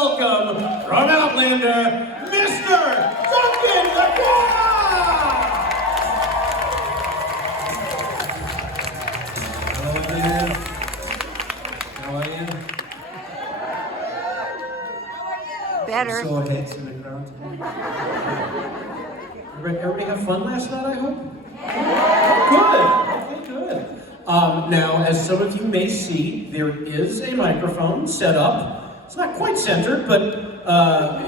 welcome from Outlander, Mr. Duncan Lacroix! Hello, everyone. How are you? Better. Sore heads in the crowd today. Everybody have fun last night, I hope? Good. Okay, good. Now, as some of you may see, there is a microphone set up. It's not quite centered, but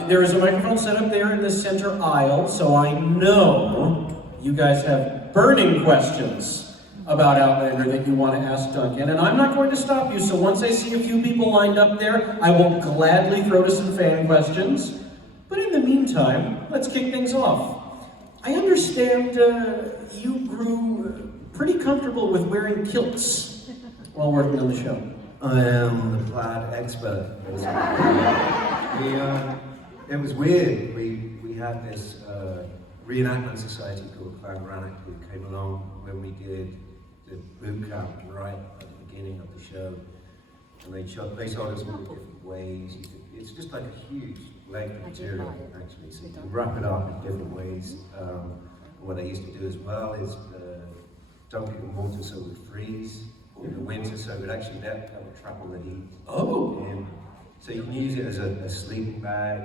there is a microphone set up there in the center aisle, so I know you guys have burning questions about Outlander that you want to ask Duncan, and I'm not going to stop you, so once I see a few people lined up there, I will gladly throw to some fan questions. But in the meantime, let's kick things off. I understand you grew pretty comfortable with wearing kilts while working on the show. I am the plaid expert. It was weird. We had this reenactment society called Clan Rannoch who came along when we did the boot camp right at the beginning of the show, and they showed us all the different ways. It's just like a huge length of material actually, so you can wrap it up in different ways. And what I used to do as well is dunk it in water so it would freeze in the winter, so it would actually that would trap all the heat. Oh! So you can use it as a sleeping bag.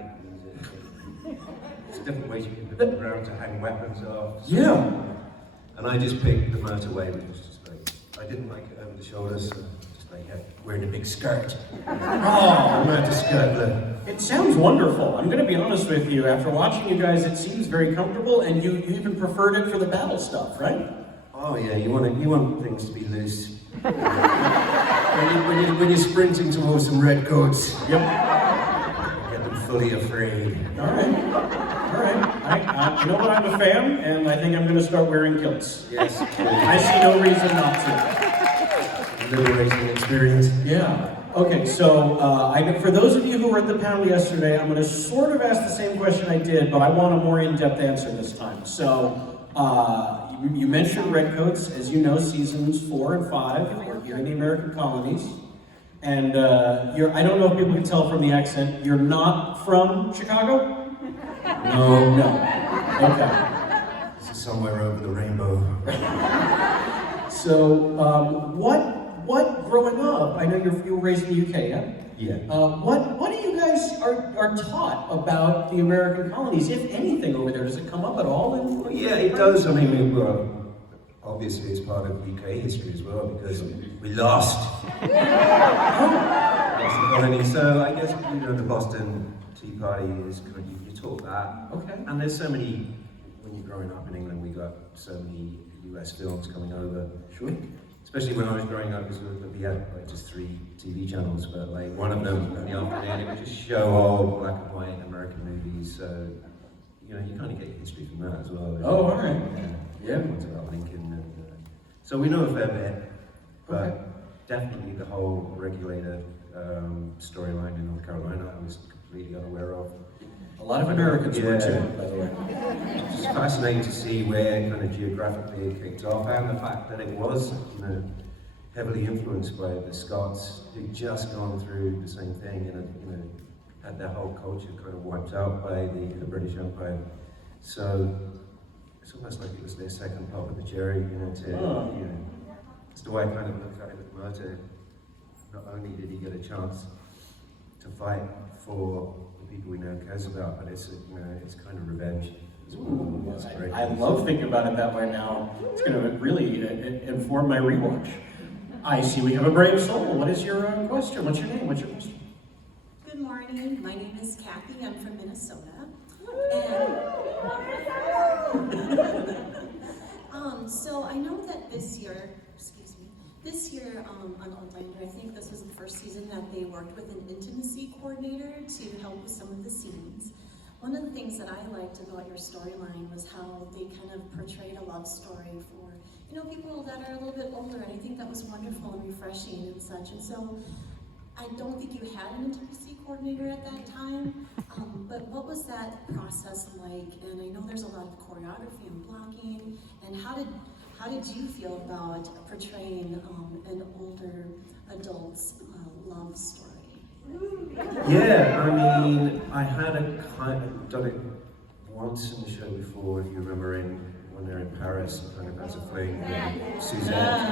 There's different ways you can put it around to hang weapons off. So. Yeah. And I just picked the motorway, which was just like, I didn't like it over the shoulders, so just like wearing a big skirt. Oh, Motor skirt look. it sounds wonderful. I'm going to be honest with you. After watching you guys, it seems very comfortable, and you even preferred it for the battle stuff, right? Oh yeah, you want things to be loose. when you're sprinting towards some red coats, Yep. get them fully afraid. All right. You know what? I'm a fan, and I think I'm going to start wearing kilts. Yes. I see no reason not to. Liberating experience. Yeah. Okay, so for those of you who were at the panel yesterday, I'm going to sort of ask the same question I did, but I want a more in-depth answer this time. So, you mentioned Redcoats. As you know, seasons 4 and 5 are here in the American colonies. And I don't know if people can tell from the accent, you're not from Chicago? No. Okay. This is somewhere over the rainbow. So, what growing up, I know you were raised in the UK, yeah? Yeah. What do you guys are taught about the American colonies, if anything, over there? Does it come up at all? Well, yeah, it does. I mean, obviously it's part of UK history as well because we lost. Lost the colony. So I guess the Boston Tea Party is kind of you taught that. Okay. And there's so many when you're growing up in England, we got so many US films coming over. Sure. Especially when I was growing up, we had like just 3 TV channels, but like one of them in the afternoon, it would just show old black and white American movies. So you kind of get your history from that as well. Oh, all right. Yeah. Ones about Lincoln, and so we know a fair bit, but Okay. definitely the whole regulator storyline in North Carolina, I was completely unaware of. A lot of Americans were too, by the way. It's just fascinating to see where kind of geographically it kicked off, and the fact that it was, heavily influenced by the Scots who'd just gone through the same thing and had their whole culture kind of wiped out by the British Empire. So it's almost like it was their second pop of the cherry, It's the way I kind of look at it with Murto. Not only did he get a chance to fight for the people we know cares about, but it's kind of revenge as well. It's great. I love thinking about it that way now. It's going to really inform my rewatch. I see we have a brave soul. What is your question? What's your name? What's your question? Good morning. My name is Kathy. I'm from Minnesota. And so I know that this year on Outlander, I think this was the first season that they worked with an intimacy coordinator to help with some of the scenes. One of the things that I liked about your storyline was how they kind of portrayed a love story for, people that are a little bit older, and I think that was wonderful and refreshing and such. And so I don't think you had an intimacy coordinator at that time, but what was that process like? And I know there's a lot of choreography and blocking, and how did you feel about portraying an older adult's love story? Yeah, I mean, I had done it once in the show before, if you remember, when they're in Paris, kind of as a fling with Suzette.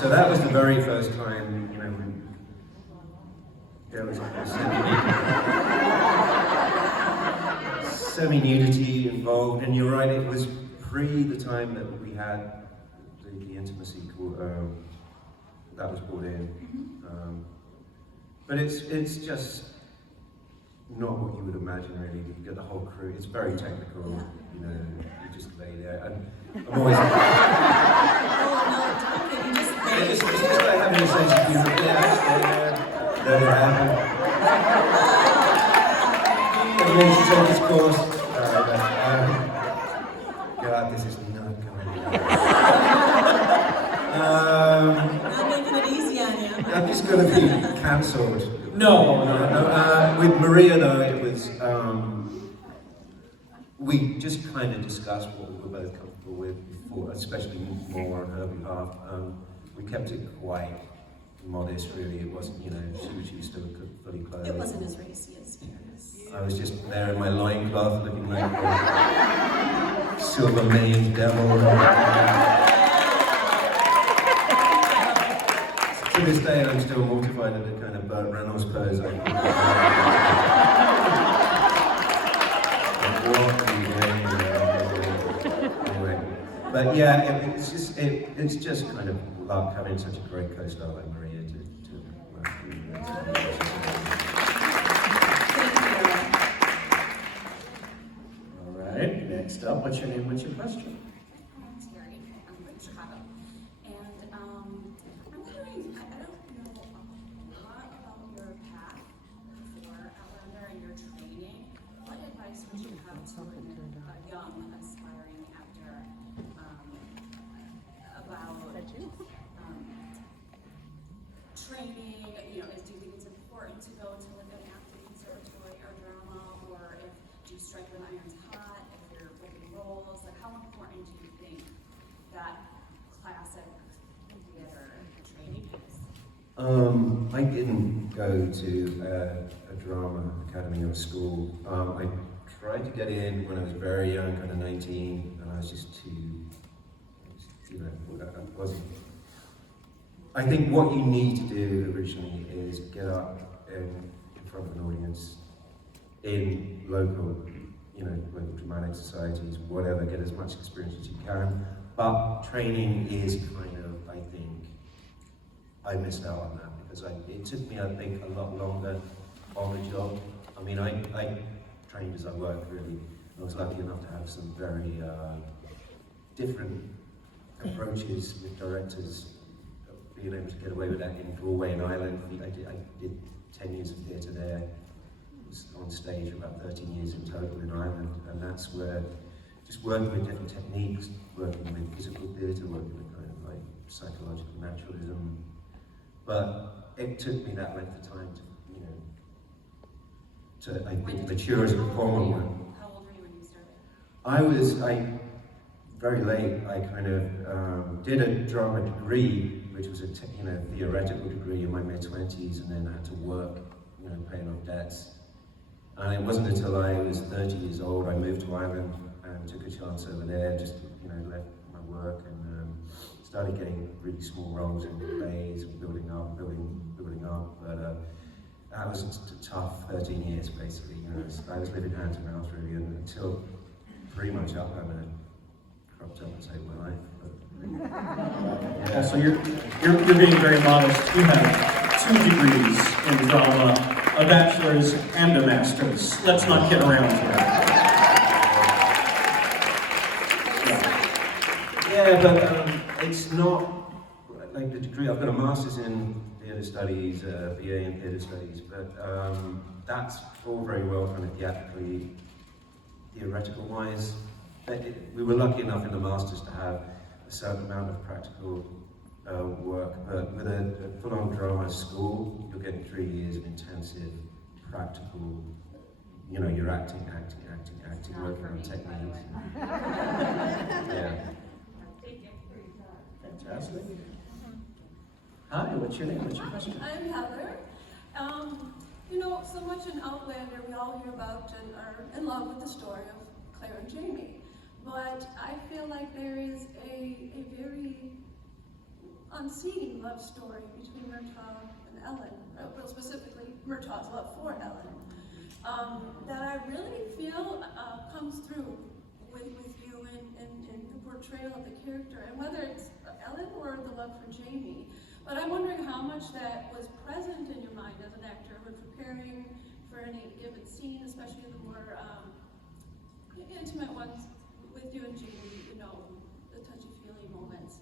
So that was the very first time, you know, there was semi-nudity involved, and you're right, it was pre the time that we had the intimacy that was brought in. But it's just not what you would imagine, really. You get the whole crew. It's very technical. You know, you just lay there, and I'm always. It's just like having a sense of humor. Let it happen. And then to take this course. God, this is not going to Not making it easy on you. I'm just going to be cancelled. No. With Maria, though, it was, we just kind of discussed what we were both comfortable with before, especially more on her behalf. We kept it quite modest, really. It wasn't, you know, she was still fully clothed. It wasn't as racy as Paris. I was just there in my loincloth looking like a silver maned devil. To this day, I'm still mortified at the kind of Burt Reynolds pose I Anyway, but yeah, it's just kind of luck having such a great co-star like Maria to work with. All right, next up, what's your name, what's your question? Terry. I'm from Chicago. And I'm wondering, I don't know a lot about your path for Outlander and your training. What advice would you have to a young, aspiring actor about training? You know, do you think it's important to go to like an acting conservatory or drama, or do you strike when iron's hot if you're booking roles? Like, how important do you think that classic theater training is? I didn't go to a drama academy or school. I tried to get in when I was very young, kind of 19, and I was just too, you know, I wasn't. I think what you need to do originally is get up in front of an audience in local, you know, local dramatic societies, whatever, get as much experience as you can. But training is kind of, I think, I missed out on that because it took me, I think, a lot longer on the job. I mean, I trained as I worked, really. I was lucky enough to have some very different approaches with directors, being able to get away with that in Galway and Ireland. I did 10 years of theatre there. I was on stage for about 13 years in total in Ireland, and that's where just working with different techniques, working with physical theatre, working with kind of like psychological naturalism. But it took me that length of time to, you know, to I think mature as a performer. How old were you when you started? Very late. I kind of did a drama degree, which was a theoretical degree in my mid-20s, and then I had to work, you know, paying off debts. And it wasn't until I was 30 years old I moved to Ireland and took a chance over there, just, you know, left my work and started getting really small roles in plays, building up. But that was a tough 13 years, basically. You know, I was living hand to mouth, really, and until pretty much up, I'm gonna cropped up and saved my life. But, Yeah, so you're being very modest. You have 2 degrees in drama, a bachelor's and a master's. Let's not get around here. yeah, but it's not like the degree. I've got a master's in theatre studies, BA in theatre studies, but that's all very well kind of theoretical wise. We were lucky enough in the masters to have a certain amount of practical work, but with a full-on drama school, you're getting 3 years of intensive practical, you know, you're acting, working on techniques. Yeah. Fantastic. Hi, what's your name? What's your question? I'm Heather, You know, so much in Outlander we all hear about and are in love with the story of Claire and Jamie. But I feel like there is a very unseen love story between Murtaugh and Ellen, well, specifically Murtaugh's love for Ellen, that I really feel comes through with you in the portrayal of the character, and whether it's Ellen or the love for Jamie. But I'm wondering how much that was present in your mind as an actor when preparing for any given scene, especially the more intimate ones with you and Jamie, you know, the touchy-feely moments.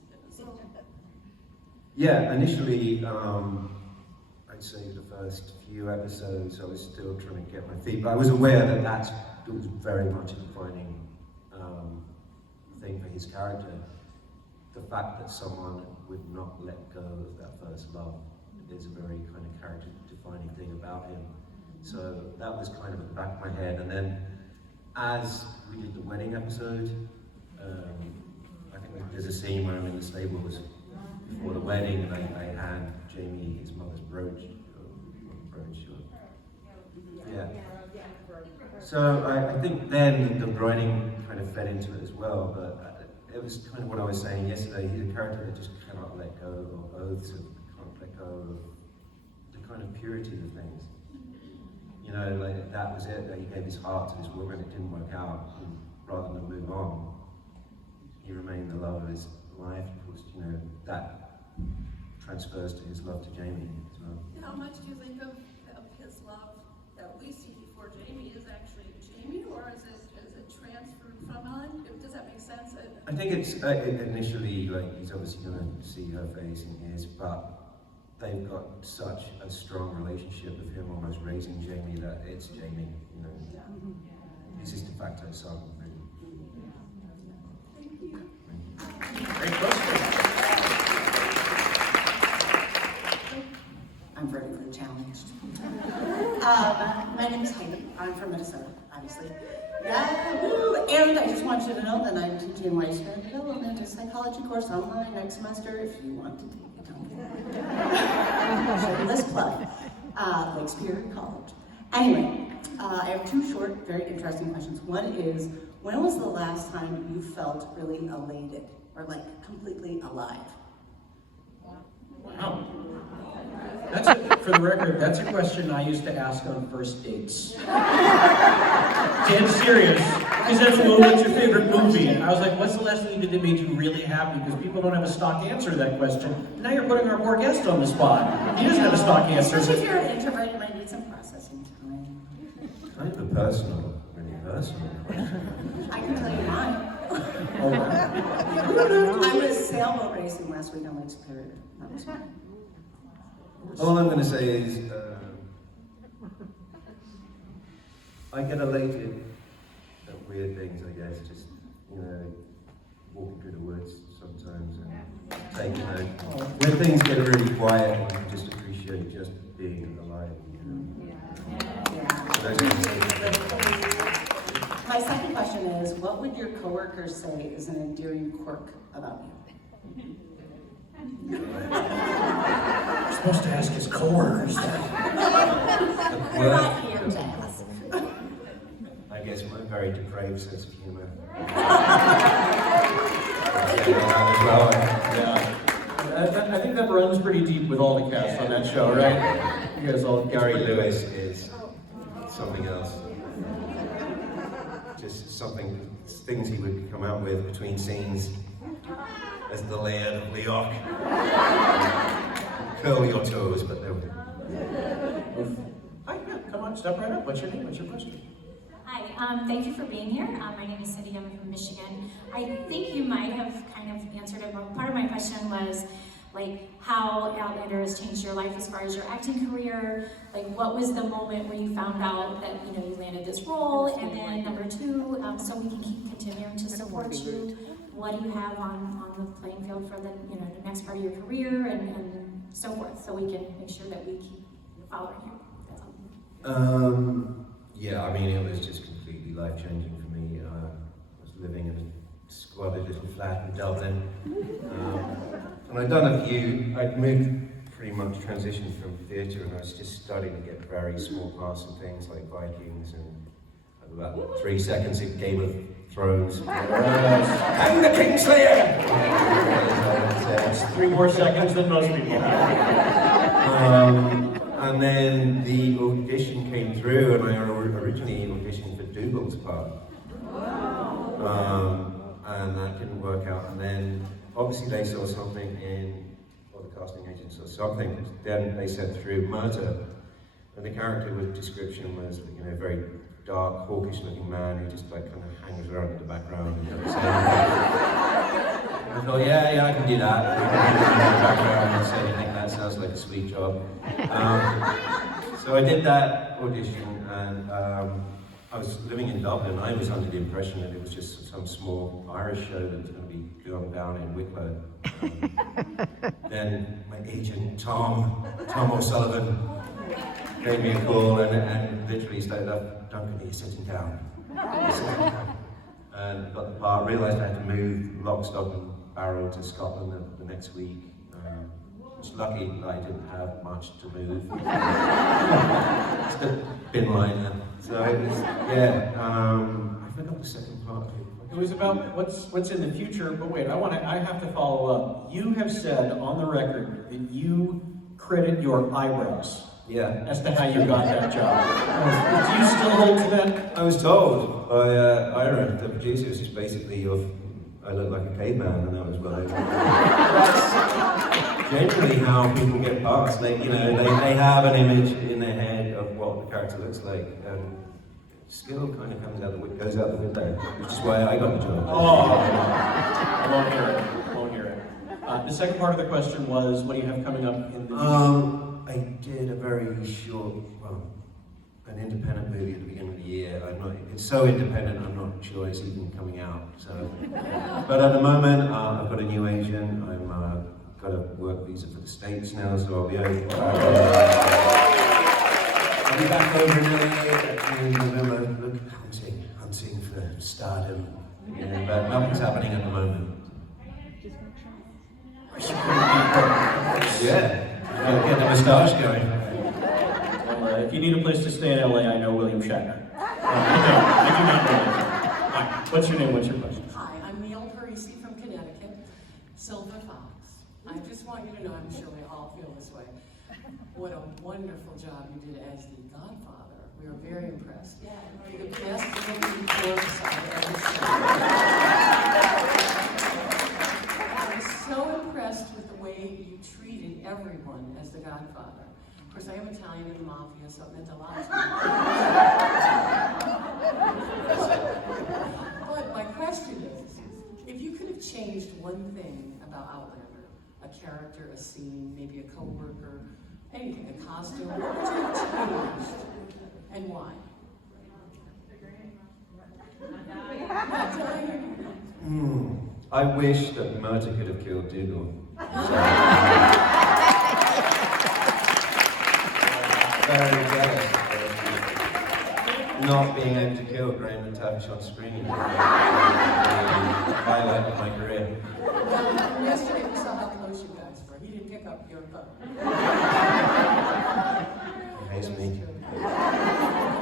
Yeah, initially, I'd say the first few episodes, I was still trying to get my feet, but I was aware that it was very much a defining thing for his character. The fact that someone would not let go of that first love is a very kind of character-defining thing about him. So that was kind of at the back of my head, and then as we did the wedding episode, I think there's a scene where I'm in the stables before the wedding, and I hand Jamie his mother's brooch. Yeah. So I think then the writing kind of fed into it as well, but it was kind of what I was saying yesterday. He's a character that just cannot let go of oaths, and can't let go of the kind of purity of things. You know, like that was it, that he gave his heart to this woman, it didn't work out, and rather than move on, he remained the love of his life. Of course, you know, that transfers to his love to Jamie as well. How much do you think of his love that we see before Jamie is actually Jamie, or is it transferred from Ellen? Does that make sense? I think it's initially, like, he's obviously going to see her face and his, but they've got such a strong relationship with him almost raising Jamie that it's Jamie, you know. Yeah. He's his de facto son, really. Thank you. Great question. I'm vertically challenged. My name is Heidi. I'm from Minnesota, obviously. Yeah, woo! And I just want you to know that I'm teaching lifespan development, a psychology course online next semester if you want to take it. Shameless plug. Lake Superior College. Anyway, I have two short, very interesting questions. One is, when was the last time you felt really elated or like completely alive? Wow. For the record, that's a question I used to ask on first dates. Dead serious. Because that's, well, what's your favorite movie? And I was like, what's the last thing you did that made you really happy? Because people don't have a stock answer to that question. Now you're putting our poor guest on the spot. He doesn't have a stock answer. Especially if you're an introvert, you might need some processing time. Kind of a really personal question. I can tell you mine. Oh, wow. I was sailboat racing last week on Lake Superior. That was fun. All I'm going to say is, I get elated at weird things, I guess, just, you know, walking through the woods sometimes and taking a, when things get really quiet and you just appreciate just being alive, you know. My second question is, what would your coworkers say is an endearing quirk about you? You're supposed to ask his coworkers that. We're not here to ask. I guess my very depraved sense of humor. I think that runs pretty deep with all the cast on that show, right? You guys all Gary Lewis is something else. Just things he would come out with between scenes as the Laird of Leoch. Curl your toes, but no. Hi, yeah, come on, step right up. What's your name? What's your question? Hi, thank you for being here. My name is Cindy, I'm from Michigan. I think you might have kind of answered it, but part of my question was, like, how Outlander has changed your life as far as your acting career. Like, what was the moment where you found out that, you know, you landed this role? And then number two, so we can keep continuing to support you, what do you have on the playing field for the, you know, the next part of your career and so forth, so we can make sure that we keep following you. That's all. Yeah, I mean, it was just completely life-changing for me. I was living in a squalid little flat in Dublin. And I'd moved pretty much transitioned from theatre, and I was just starting to get very small parts in things like Vikings and about 3 seconds in Game of Thrones. Hang the Kingslayer! It's 3 more seconds than most people have. And then the audition came through, and I originally auditioned for Dougal's part. And that didn't work out. And then obviously they saw something in, or the casting agent saw something. Then they sent through Murder, and the character with description was, you know, very dark, hawkish-looking man who just like kind of hangs around in the background and doesn't say anything. I thought, yeah, I can do that. I can hang around in the background and say anything. That sounds like a sweet job. So I did that audition, and I was living in Dublin. I was under the impression that it was just some small Irish show that was going to be going down in Wicklow. Then my agent, Tom O'Sullivan, gave me a call and literally started up, Duncan, are you sitting down? And got the part, realised I had to move lock, stock and barrel to Scotland the next week. I was lucky that I didn't have much to move. Just a bin liner. So it was, yeah, I forgot the second part. It was about what's in the future, but wait, I have to follow up. You have said on the record that you credit your eyebrows. Yeah. As to how you got that job. Do you still hold to that? I was told by Ira, the producer, was just basically I look like a caveman, and that was what I That's generally how people get parts. They have an image in their head of what the character looks like, and skill kind of goes out the window, which is why I got the job. Oh, I won't hear it. The second part of the question was, what do you have coming up in the future? I did a very short, an independent movie at the beginning of the year. It's so independent, I'm not sure it's even coming out. So, but at the moment, I've got a new agent. I've got a work visa for the States now, so I'll be back over in LA in November, hunting for stardom. Yeah, but nothing's happening at the moment. Yeah. Get the moustache going. Well, if you need a place to stay in LA, I know William Shatner. I do not know him. Hi, what's your name? What's your question? Hi, I'm Neil Parisi from Connecticut, Silver Fox. I just want you to know, I'm sure we all feel this way, what a wonderful job you did as the Godfather. We were very impressed. You're the best looking corpse I've ever seen. I was so impressed with the way you treated everyone as the Godfather. Of course, I am Italian in the Mafia, so it meant a lot to me. But my question is, if you could have changed one thing about Outlander, a character, a scene, maybe a co-worker, anything, a costume, what would you have changed, and why? I wish that Murder could have killed Dougal. Very jealous of not being able to kill Graham McTavish on screen. Highlight of my career. Yesterday we saw how close you guys were. He didn't pick up your phone. He hates me.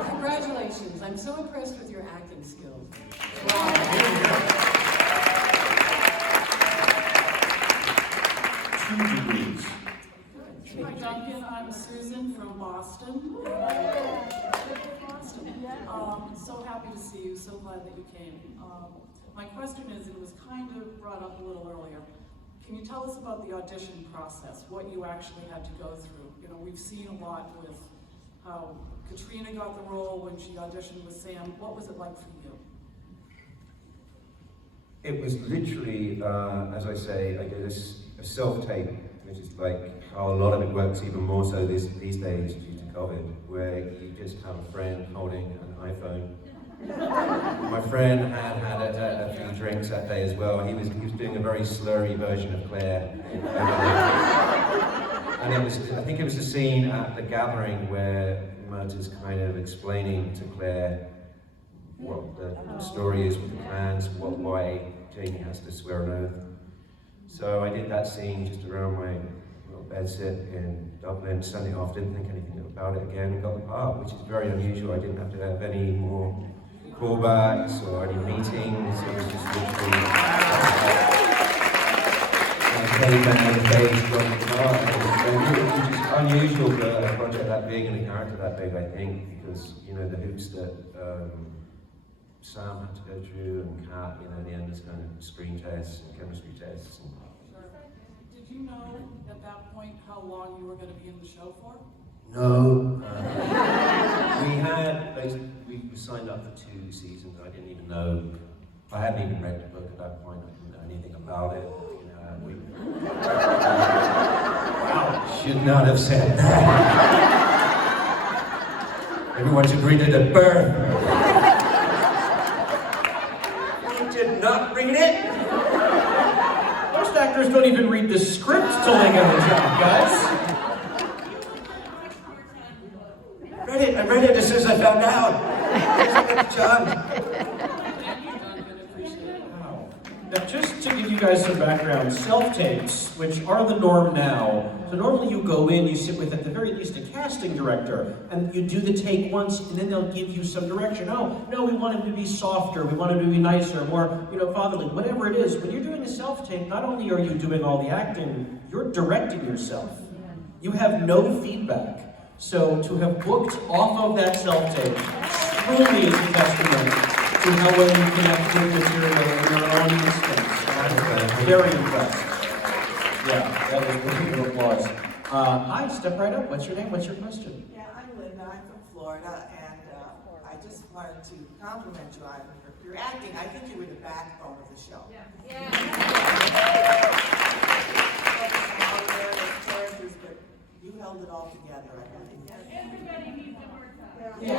Congratulations. I'm so impressed with your acting skills. Hi Duncan, I'm Susan from Boston. So happy to see you, so glad that you came. My question is, it was kind of brought up a little earlier. Can you tell us about the audition process, what you actually had to go through? You know, we've seen a lot with how Katrina got the role when she auditioned with Sam. What was it like for you? It was literally, as I say, I did a self-tape, which is like how a lot of it works, even more so these days due to COVID, where you just have a friend holding an iPhone. My friend had a few drinks that day as well. He was doing a very slurry version of Claire. And I think it was the scene at the gathering where Murta's kind of explaining to Claire what the story is with the plans, why Jamie has to swear an oath. So I did that scene just around my little bedsit in Dublin, sent it off, didn't think anything about it again, and got the part, which is very unusual. I didn't have to have any more callbacks or any meetings. It was just literally I came down the page, got the part, which is unusual for a project that big and a character that big, I think, because, you know, the hoops that Sam had to go through, and Kat, you know, the endless kind of screen tests and chemistry tests. And Did you know at that point how long you were going to be in the show for? no, we signed up for 2 seasons. I didn't even know. I hadn't even read the book at that point. I didn't know anything about it. You know, wow, should not have said that. Everyone should read it at birth. Did not read it. Most actors don't even read the script till they get the job, guys. I read it as soon as I found out. I got the job. Wow. Now, just to give you guys some background, self-tapes, which are the norm now, so normally you go in, you sit with, at the very least, a casting director, and you do the take once, and then they'll give you some direction. Oh, no, we want him to be softer, we want him to be nicer, more, you know, fatherly, whatever it is. When you're doing a self-tape, not only are you doing all the acting, you're directing yourself. You have no feedback. So to have booked off of that self-tape truly is a testament to how well you connect with material in your own instincts. I'm very impressed. Yeah, that was worthy of applause. Hi, step right up. What's your name? What's your question? Yeah, I'm Linda. I'm from Florida, and I just wanted to compliment you on your acting. I think you were the backbone of the show. Yeah. Characters, but you held it all together, I believe. Everybody needs to work out. Yeah.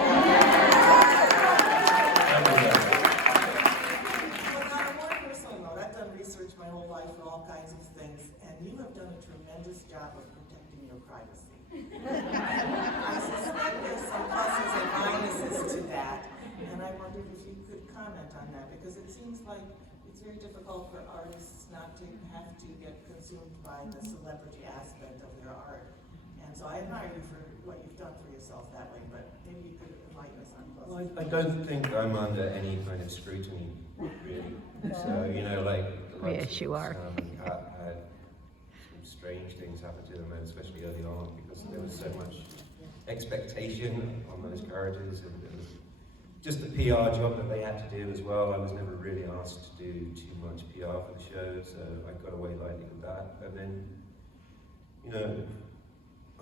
Well, on a more personal note, I've done research my whole life for all kinds of things, and you have done a tremendous job of protecting your privacy. I suspect there's some pluses and minuses to that, and I wondered if you could comment on that, because it seems like it's very difficult for artists not to have to get consumed by the celebrity aspect of their art. And so I admire you for what you've done for yourself that way, but maybe you could enlighten us on plus. Well, I don't think I'm under any kind of scrutiny, really. So, you know, like Yes, you are. Sam and Kat had some strange things happen to them, and especially early on, because there was so much expectation on those characters, and just the PR job that they had to do as well. I was never really asked to do too much PR for the show, so I got away lightly with that. And then, you know,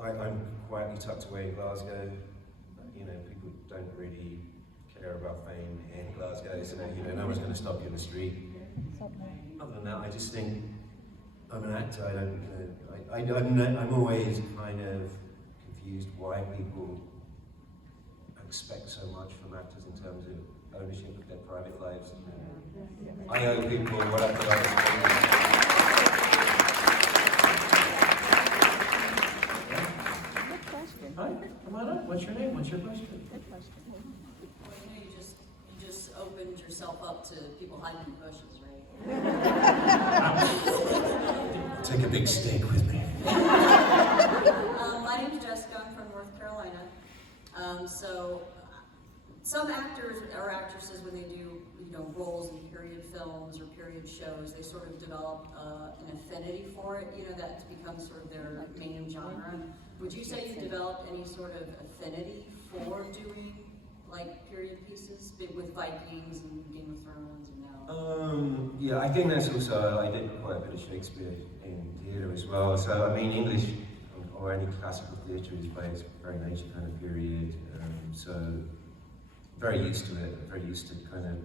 I'm quietly tucked away in Glasgow. You know, people don't really care about fame in Glasgow, so you know, no one's going to stop you in the street. Other than that, I just think I'm an actor. I'm always kind of confused why people expect so much from actors in terms of ownership of their private lives. I owe people what I put on the screen. Hi, come on up. What's your name? What's your question? Well, you know, you just opened yourself up to people hiding in bushes, right? Take a big steak with me. My name's Jessica. I'm from North Carolina. So some actors or actresses, when they do, you know, roles in period films or period shows, they sort of develop an affinity for it. You know, that becomes sort of their main genre. Would you say you developed any sort of affinity for doing like period pieces with Vikings and Game of Thrones and now? Yeah, I think that's also, I did quite a bit of Shakespeare in theatre as well. So, I mean, English or any classical theatre is by its very nature kind of period. So, very used to it, very used to kind of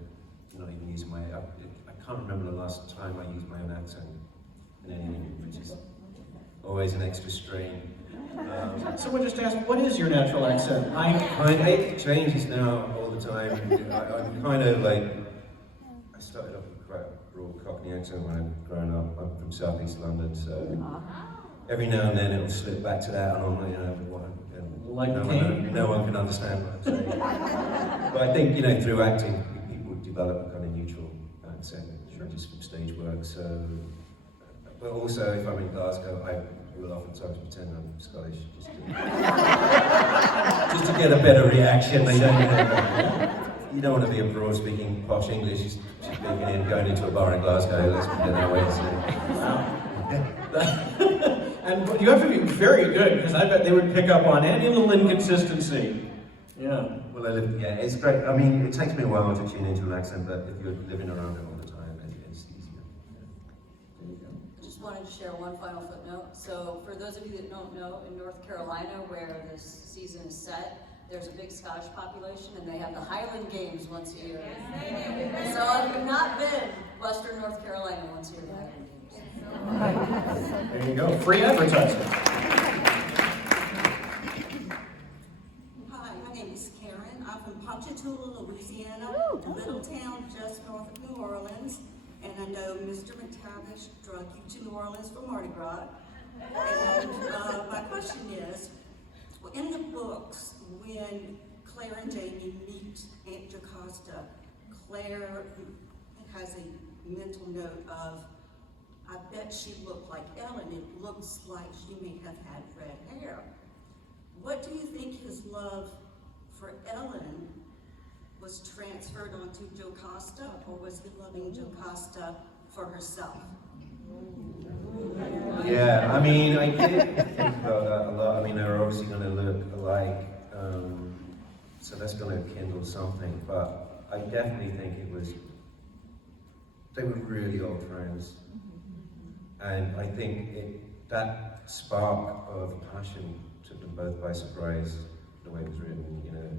not even using my, I can't remember the last time I used my own accent in anything, which is always an extra strain. Someone just asked, what is your natural accent? It changes now all the time. I'm kind of like, I started off with quite a broad Cockney accent when I'm growing up. I'm from South East London, so every now and then it'll slip back to that, and I'm like, you know, no one can understand what I'm saying. But I think, you know, through acting, people develop a kind of neutral accent, just from stage work. So, but also if I'm in Glasgow, will oftentimes pretend I'm Scottish just to get a better reaction. They don't, you don't want to be a broad-speaking posh English speaking in going into a bar in Glasgow. Let's put it that way. So. And you have to be very good, because I bet they would pick up on any little inconsistency. Yeah. Well, it's great. I mean, it takes me a while to tune into an accent, but if you're living around it all the time, it's easier. There you go. I just wanted to share one final footnote. So for those of you that don't know, in North Carolina, where this season is set, there's a big Scottish population, and they have the Highland Games once a year. So if you've not been Western North Carolina once a year, the Highland Games. There you go. Free advertising. Hi, my name is Karen. I'm from Ponchatoula, Louisiana, a little town just north of New Orleans. And I know Mr. McTavish drug you to New Orleans for Mardi Gras. And my question is, in the books, when Claire and Jamie meet Aunt Jocasta, Claire has a mental note of, I bet she looked like Ellen. It looks like she may have had red hair. What do you think his love for Ellen was transferred onto Jocasta, or was he loving Jocasta for herself? Yeah, I mean, I did think about that a lot. I mean, they're obviously going to look alike, so that's going to kindle something, but I definitely think they were really old friends. And I think that spark of passion took them both by surprise, the way it was written, you know.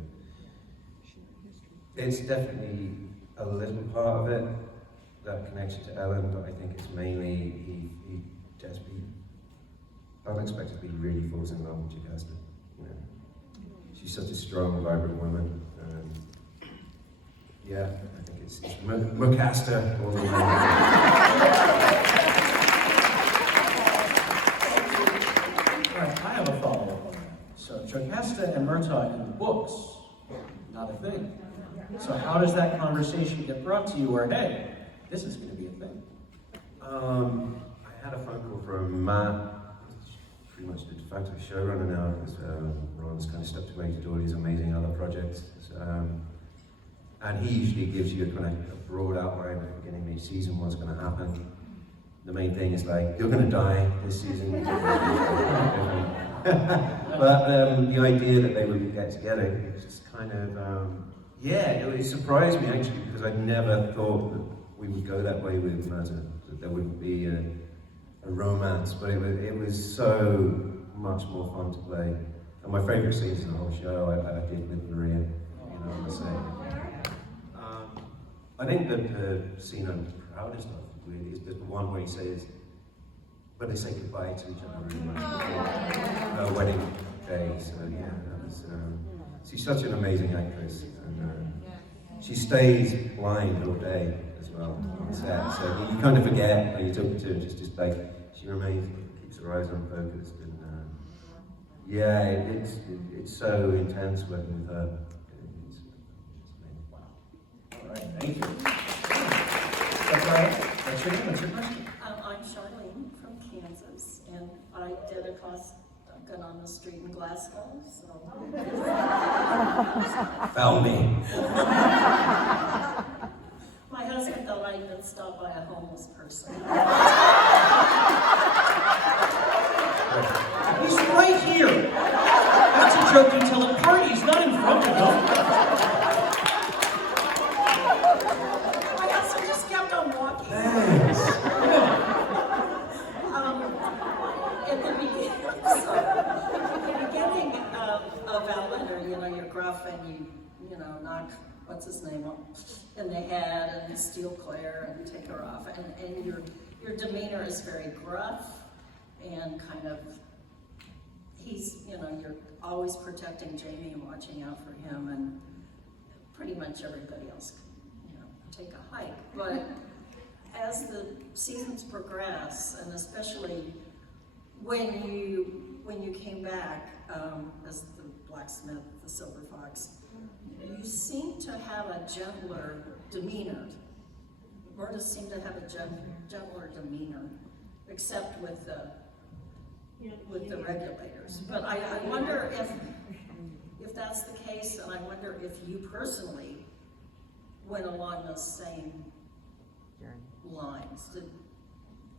It's definitely a little part of it, that connection to Ellen, but I think it's mainly he unexpectedly really falls in love with Jocasta. You know. She's such a strong, vibrant woman. Yeah, I think it's Jocasta all the way. Right, I have a follow-up on that. So Jocasta and Murtaugh in the books, not a thing. So how does that conversation get brought to you where, hey, this is going to be a thing? I had a phone call from Matt, pretty much the de facto showrunner now, because Ron's kind of stepped away to do all these amazing other projects. And he usually gives you a kind of a broad outline at the beginning of each season, what's going to happen. The main thing is like, you're going to die this season. But the idea that they would get together, it was just kind of, it surprised me actually, because I never thought that we would go that way with Murtaugh, that there wouldn't be a romance, but it was so much more fun to play. And my favourite scenes in the whole show I did with Maria, you know, I must say. I think that the scene I'm proudest of really is the one where he says, when they say goodbye to each other on wedding day. So yeah, that was, she's such an amazing actress, and she stays blind all day as well on set. So you kind of forget when you talk to her, just like she remains, keeps her eyes unfocused, and it's so intense working with her. All right, thank you. What's your question? I'm Charlene from Kansas, and I did accost Duncan on the street in Glasgow, so. Found me. My husband thought I had stopped by a homeless person. He's right here. That's a joke you tell at parties, not in front of them. My husband just kept on walking. Thanks. In the beginning of Outlander, you know, your gruff and you know, knock, what's his name, in the head and steal Claire and take her off. And your demeanor is very gruff and kind of, you're always protecting Jamie and watching out for him, and pretty much everybody else can, take a hike. But as the seasons progress, and especially when you came back as the blacksmith, the silver fox, you seem to have a gentler demeanor. Murtaugh seemed to have a gentler demeanor, except with with the regulators. But I wonder if that's the case, and I wonder if you personally went along those same lines.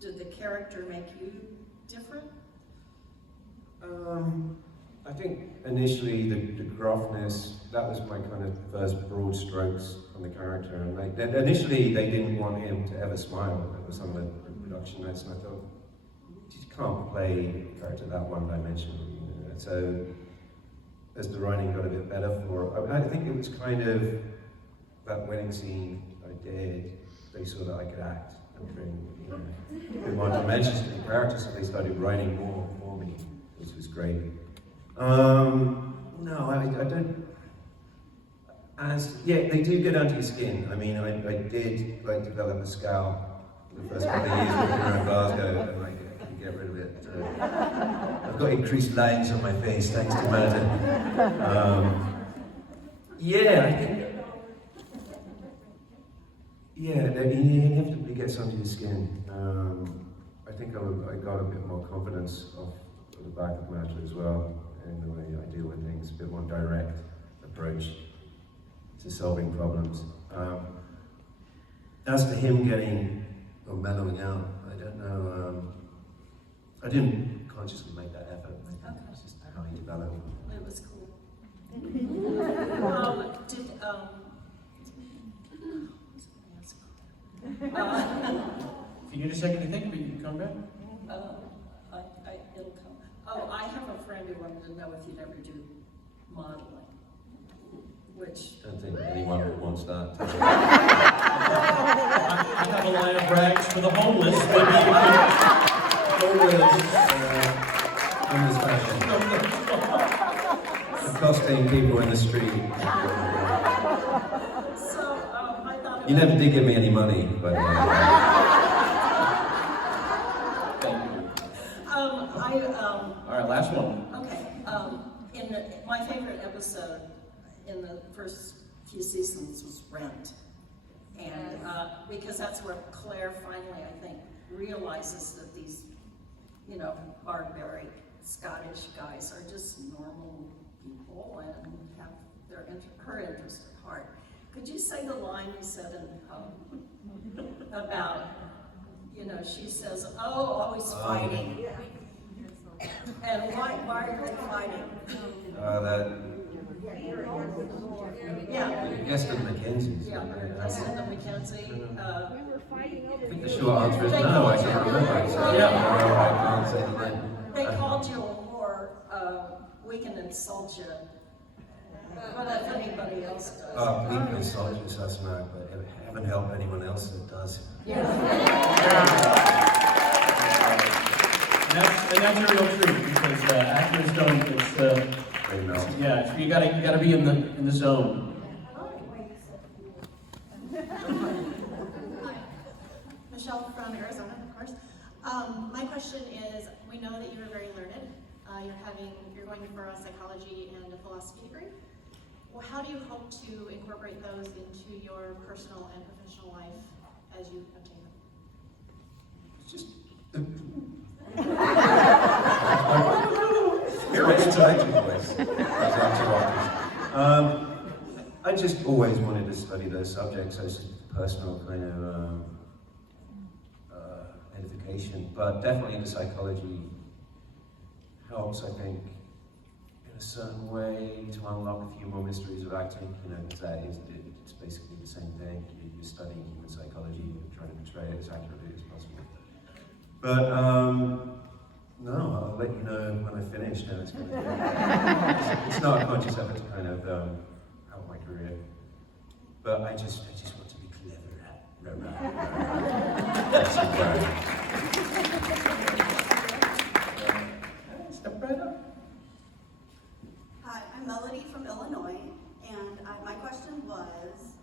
Did the character make you different? I think initially the gruffness, that was my kind of first broad strokes on the character. And initially they didn't want him to ever smile. That was some of the production notes, and I thought, you just can't play a character that one-dimensional. You know? So as the writing got a bit better I think it was kind of that wedding scene I did, they saw that I could act and bring more dimensions to the character, so they started writing more for me, which was great. No, I don't. They do go down to your skin. I mean, I did develop a scowl the first couple of years walking around Glasgow, and I can get rid of it. I've got increased lines on my face thanks to Melody. I think. You inevitably get under your skin. I think I got a bit more confidence off the back of the matter as well, in the way I deal with things, a bit more direct approach to solving problems. As for him getting or mellowing out, I don't know. I didn't consciously make that effort. It's just how he developed. It was cool. If you need a second to think of it, you can come back. It'll come. Oh, I have a friend who wanted to know if you'd ever do modeling, which... I don't think anyone wants that. I have a line of rags for the homeless. Maybe homeless fashion. Accosting people in the street. You never did give me any money, but... All right, last one. Okay. My favorite episode in the first few seasons was Rent. And because that's where Claire finally, I think, realizes that these, barbaric Scottish guys are just normal people and have her interest at heart. Could you say the line you said about, she says, oh, always fighting. And why are they fighting? I guess the Mackenzies. Yeah, I said the Mackenzie. I think the short answer is no, I can't remember. I can't say the name. They called you a whore, we can insult you. But if anybody else does. We can insult you, that's no, but it haven't helped anyone else that does. And that's a real truth, because actors don't. You gotta be in the zone. Michelle from Arizona, of course. My question is, we know that you are very learned. You're going for a psychology and a philosophy degree. Well, how do you hope to incorporate those into your personal and professional life as you obtain them? It's just... I just always wanted to study those subjects, so it's just personal kind of edification, but definitely the psychology helps, I think, in a certain way to unlock a few more mysteries of acting, it's basically the same thing. You're studying human psychology, you're trying to portray it as accurately as possible. But, no, I'll let you know when I finish how it's going to be. It's not a conscious effort to kind of help my career, but I just want to be clever at Step right up. Hi, I'm Melody from Illinois, and my question was,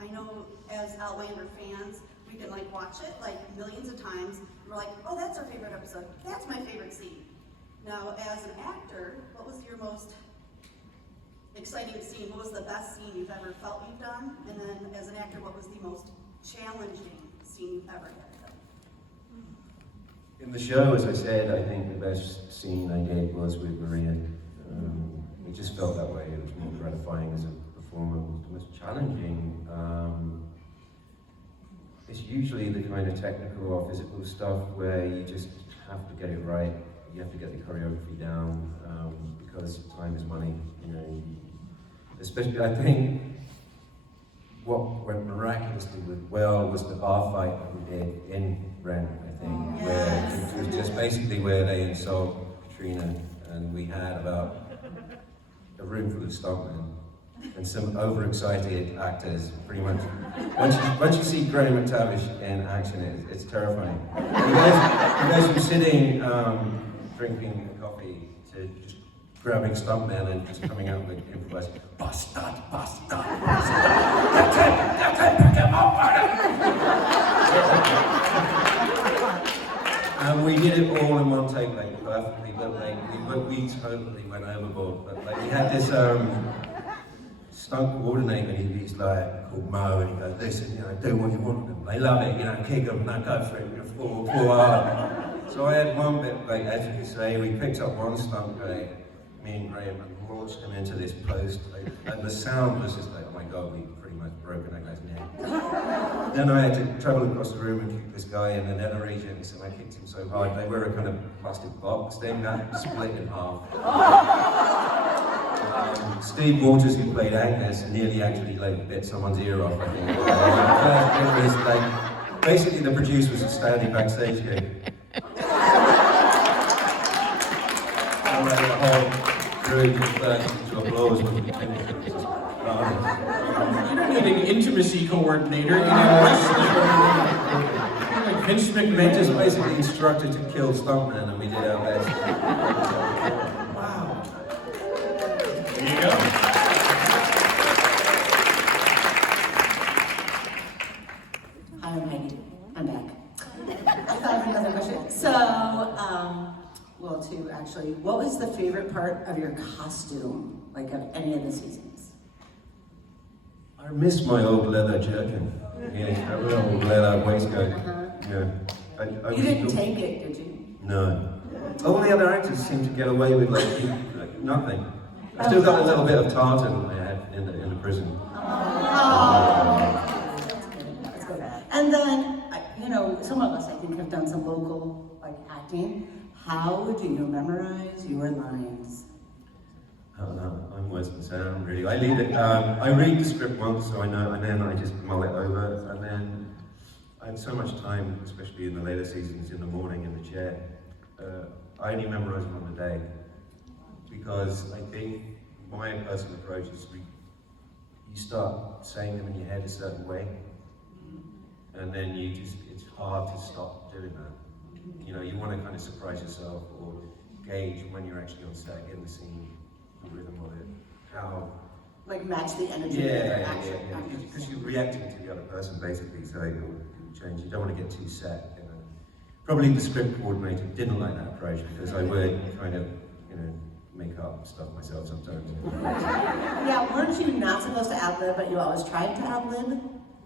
I know as Outlander fans, we can watch it millions of times. We're like, oh, that's our favorite episode. That's my favorite scene. Now, as an actor, what was your most exciting scene? What was the best scene you've ever felt you've done? And then, as an actor, what was the most challenging scene you've ever had In the show, as I said, I think the best scene I did was with Maria. It just felt that way. It was more gratifying as a performer. It was challenging. It's usually the kind of technical or physical stuff where you just have to get it right. You have to get the choreography down because time is money. You know, especially I think what went miraculously well was the bar fight that we did in Rent, I think, where it was just basically where they insult Katrina, and we had about a room full of stuntmen and some overexcited actors, pretty much. Once you see Graham McTavish in action, it's terrifying. You guys were sitting, drinking coffee, to just grabbing stuntmen and just coming out with improvised, bastard, bastard, bastard, pick him up, and we did it all in one take, like, perfectly, but like, we totally went overboard. But like, we had this stunt coordinator, he's like, called Mo, and he goes, listen, you know, do what you want with them. They love it, you know, kick them, now go for it, you know, full hard. So I had one bit, like, as you could say, we picked up one stunt guy, me and Graham, and launched him into this post, like, and the sound was just like, oh my God, we pretty much broken that guy's neck. Then I had to travel across the room and kick this guy in the nether regions, and I kicked him so hard, they were a kind of plastic box thing that split in half. Steve Waters, who played Agnes, nearly actually like bit someone's ear off, I think. It was like, basically the producer was standing backstage going, and the whole crew just burst into applause when we finished. You don't need an intimacy coordinator, you need a like Vince McMahon. Just basically instructed to kill stuntmen, and we did our best. Wow. There you go. Hi, I'm Heidi. I'm back. I thought of another question. So, well, two actually. What was the favorite part of your costume, like of any of the seasons? I miss my old leather jerkin. Yeah, a real old leather waistcoat. Yeah. You didn't take it, did you? No. All the other actors seem to get away with like nothing. I still got a little bit of tartan I had in the prison. That's good. And then, you know, some of us I think have done some local like acting. How do you memorize your lines? I'm worse than Sam, really. I read the script once, so I know, and then I just mull it over, and then I have so much time, especially in the later seasons, in the morning in the chair. I only memorize them on the day, because I think my personal approach is you start saying them in your head a certain way, and then it's hard to stop doing that. You know, you want to kind of surprise yourself or gauge when you're actually on set, in the scene, the rhythm of it, how... Like match the energy of the action. Because you're reacting to the other person basically, so it will change. You don't want to get too set, you know. Probably the script coordinator didn't like that approach, because I would kind of, you know, make up stuff myself sometimes. Yeah, weren't you not supposed to ad-lib, but you always tried to ad-lib?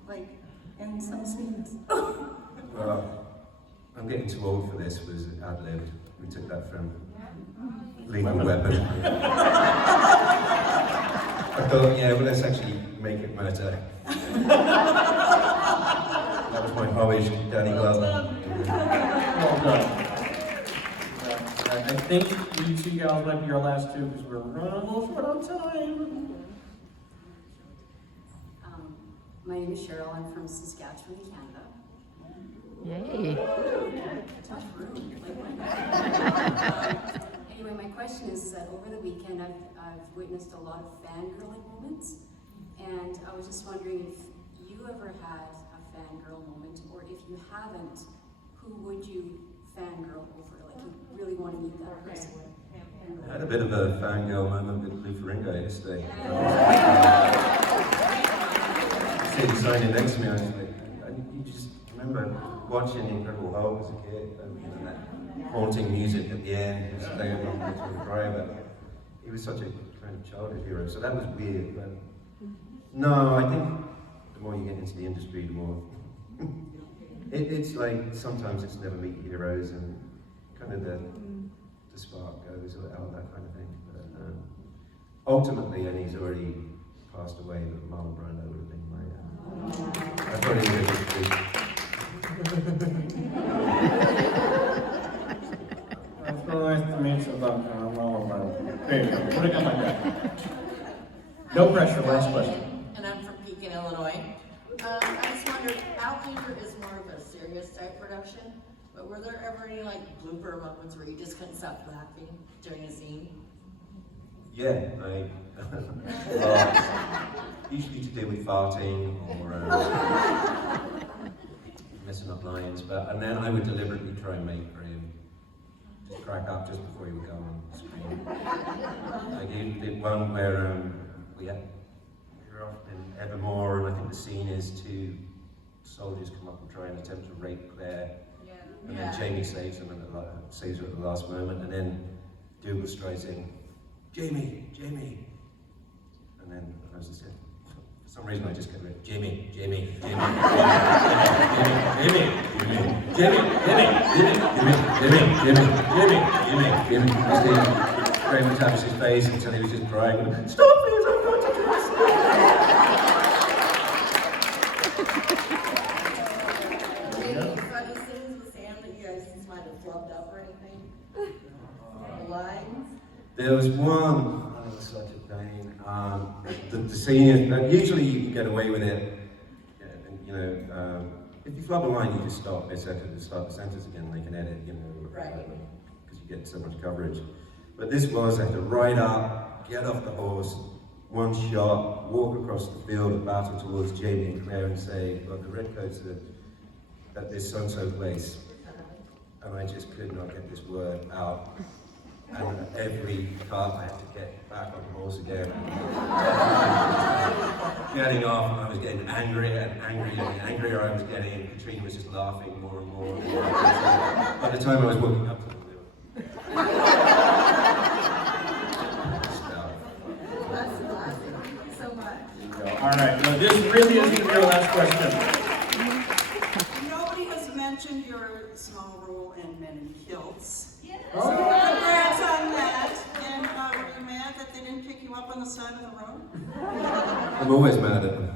Like, in some scenes? Well, I'm getting too old for this, was ad-libbed. We took that from Lethal Weapon. I thought, yeah, well, let's actually make it matter. That was my homage to Danny Glover. Well done. I think you two gals might be your last two, because we're running a little short on time. My name is Cheryl. I'm from Saskatchewan, Canada. Yay. Tough room. Anyway, my question is that over the weekend I've witnessed a lot of fangirling moments, and I was just wondering if you ever had a fangirl moment, or if you haven't, who would you fangirl over? Like, you really want to meet that person? I had a bit of a fangirl moment with Lou Ferrigno yesterday. Sitting signing next to me, I was like, you just remember watching Incredible Hulk as a kid, you know, that haunting music at the end, he was playing along with the cry, but he was such a kind of childhood hero, so that was weird. But no, I think the more you get into the industry, the more It's like, sometimes it's never meet your heroes, and kind of the spark goes out, that kind of thing. But ultimately, and he's already passed away, but Marlon Brando would have been my, I probably would have It's real nice to meet you, Duncan. I'm Marlon Brando. There you go. Put it on my back. No pressure, last question. And I'm from Pekin, Illinois. I just wondered, Outlander is more of a serious type production, but were there ever any like blooper moments where you just couldn't stop laughing during a scene? Yeah, usually to do with farting or messing up lines, and then I would deliberately try and make Graham just crack up just before he would go on screen. I did one where we were off in Evermore, and I think the scene is two soldiers come up and try and attempt to rape Claire, and then Jamie saves her at the last moment, and then Dougal strides in, Jamie, Jamie, and then I was just, for some reason I just kept going, Jamie, Jamie, Jamie, Jamie, Jamie, Jamie, Jamie. Graham would touch his face until he was just crying. Stop this! I'm going to do this. Any funny scenes with Sam that you guys might have flubbed up or anything? Lines? There was one, I was such a pain. The scene is, usually you can get away with it. If you flub a line, you just start the sentence again, and they can edit, because you get so much coverage. But this was, I had to ride up, get off the horse, one shot, walk across the field of battle towards Jamie and Claire and say, well, the redcoats are at this so-and-so place. And I just could not get this word out. And every cut I had to get back on the horse again. Getting off, and I was getting angrier and angrier, and the angrier I was getting, and Katrina was just laughing more and more and more. By the time I was walking up to the wheel. Thank you so much. All right, no, this really isn't your last question. Nobody has mentioned your small role in Men in Kilts. Oh. So congrats on that. And were you mad that they didn't pick you up on the side of the road? I'm always mad at them.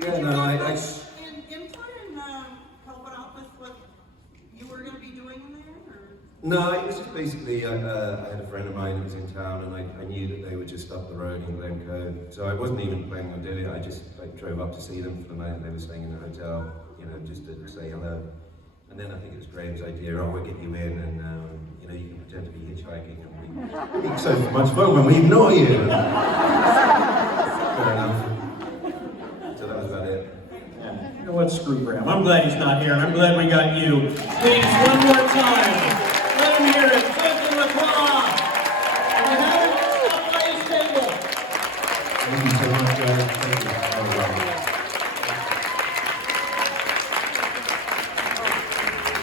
Yeah, no, I Input and help it out with what you were going to be doing in there? Or? No, it was just basically, I had a friend of mine who was in town, and I knew that they were just up the road in Glencoe, so I wasn't even planning on doing it. I just drove up to see them for the night. They were staying in the hotel, just to say hello. And then I think it was Graham's idea, we'll get you in, and you can pretend to be hitchhiking, and we so much fun when we ignore you. Fair enough. So that was about it. Yeah. You know what, screw Graham. I'm glad he's not here, and I'm glad we got you. Please, one more time, let him hear it.